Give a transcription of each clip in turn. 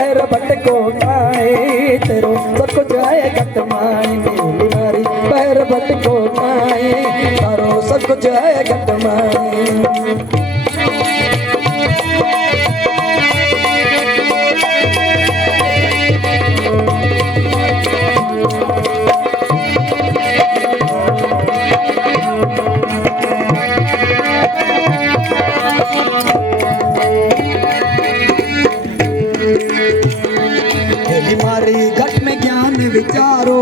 पैर भटको काए तेरो सब कुछ है घट माए नीली मारी पैर भटको काए तारो सब कुछ है घट माए मारी घट में ज्ञान विचारो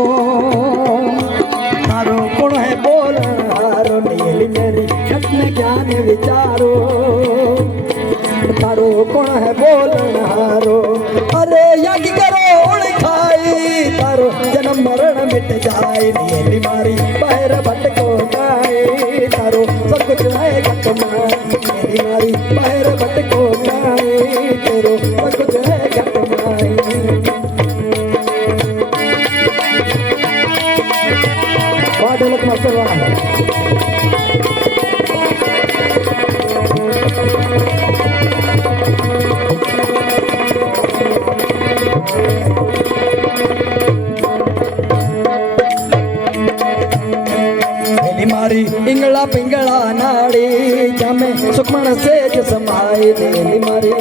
तारो गुण है बोलहारो नीली मेरी घट में ज्ञान विचारो तारो गुण है बोलहारो अरे यज्ञ करो उड़ खाई तारो जन्म मरण मिट जाए नीली मारी पैर भटको जाए तारो सब कुछ है घट माए नीली मारी पैर भटको जाए तेरो सब कुछ है घट माए ढोलक मास्टर मारी इंगला पिंगला नाड़ी जमे सुखमण से समाई नीली मारी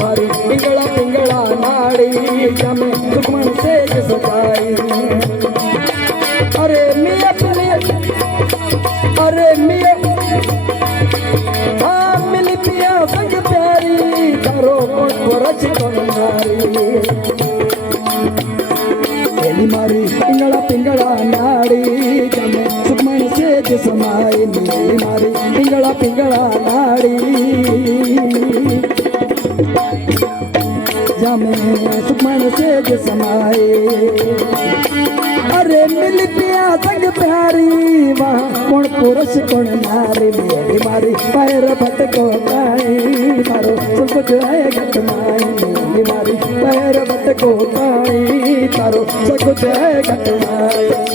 मारी इंगला पिंगला नाड़ी जमे सुखमण से सजाई अरे मिया अरे मिया हाँ मिली पिया संग प्यारी तारो रच नारी मारी इंगला पिंगला नाड़ी जमे सुखमण से समाई नीली मारी इंगला पिंगला नाड़ी जमे सुखमण से समाए अरे मिल पिया संग प्यारी वहाँ कौन पुरुष कौन नारी मेरी मारी पैर भटको काई तारो सब कुछ है घट माई मेरी मारी पैर भटको काई तारो सब कुछ है घट माई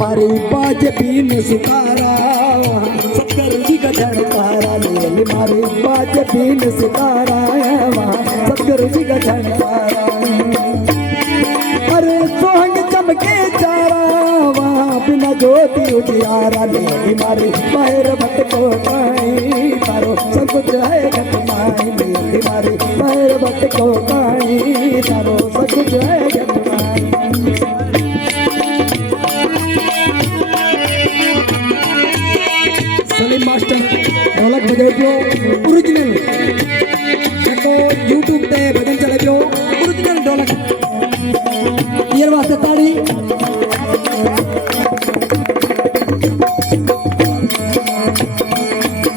मारी बाज बीन सितारा सत्तर जी का झड़कारा नीली मारी बाज बीन सितारा सत्तर जी का झड़कारा अरे सोहंग चमके चारा वहाँ बिना ज्योति उजियारा नीली मारी पैर भटको काई तारो सब कुछ है घट माई नीली मारी पैर भटको काई तारो सब कुछ है घट माई मास्टर ढोलक बजाई पियो ओरिजिनल देखो यूट्यूब पे भजन चले पियो ओरिजिनल ढोलक ये वास्ते ताड़ी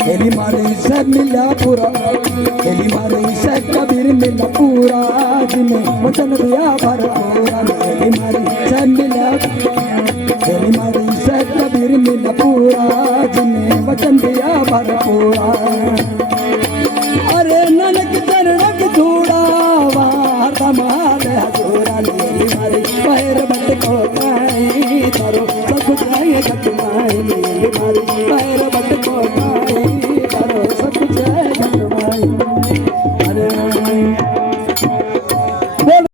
हेली मारे सब मिला पूरा हेली मारे सब कबीर मिला पूरा जिन्हें वचन दिया भरपूरा हेली मारे सब मिला हेली मारे सब कबीर मिला पूरा जिन्हें वचन दिया भरपूरा अरे ननक चरणक झूड़ा वार धमाल हजूरा नीली मारी पैर भटको काई तारो सब कुछ है घट माई नीली मारी पैर भटको काई तारो सब कुछ है घट माई अरे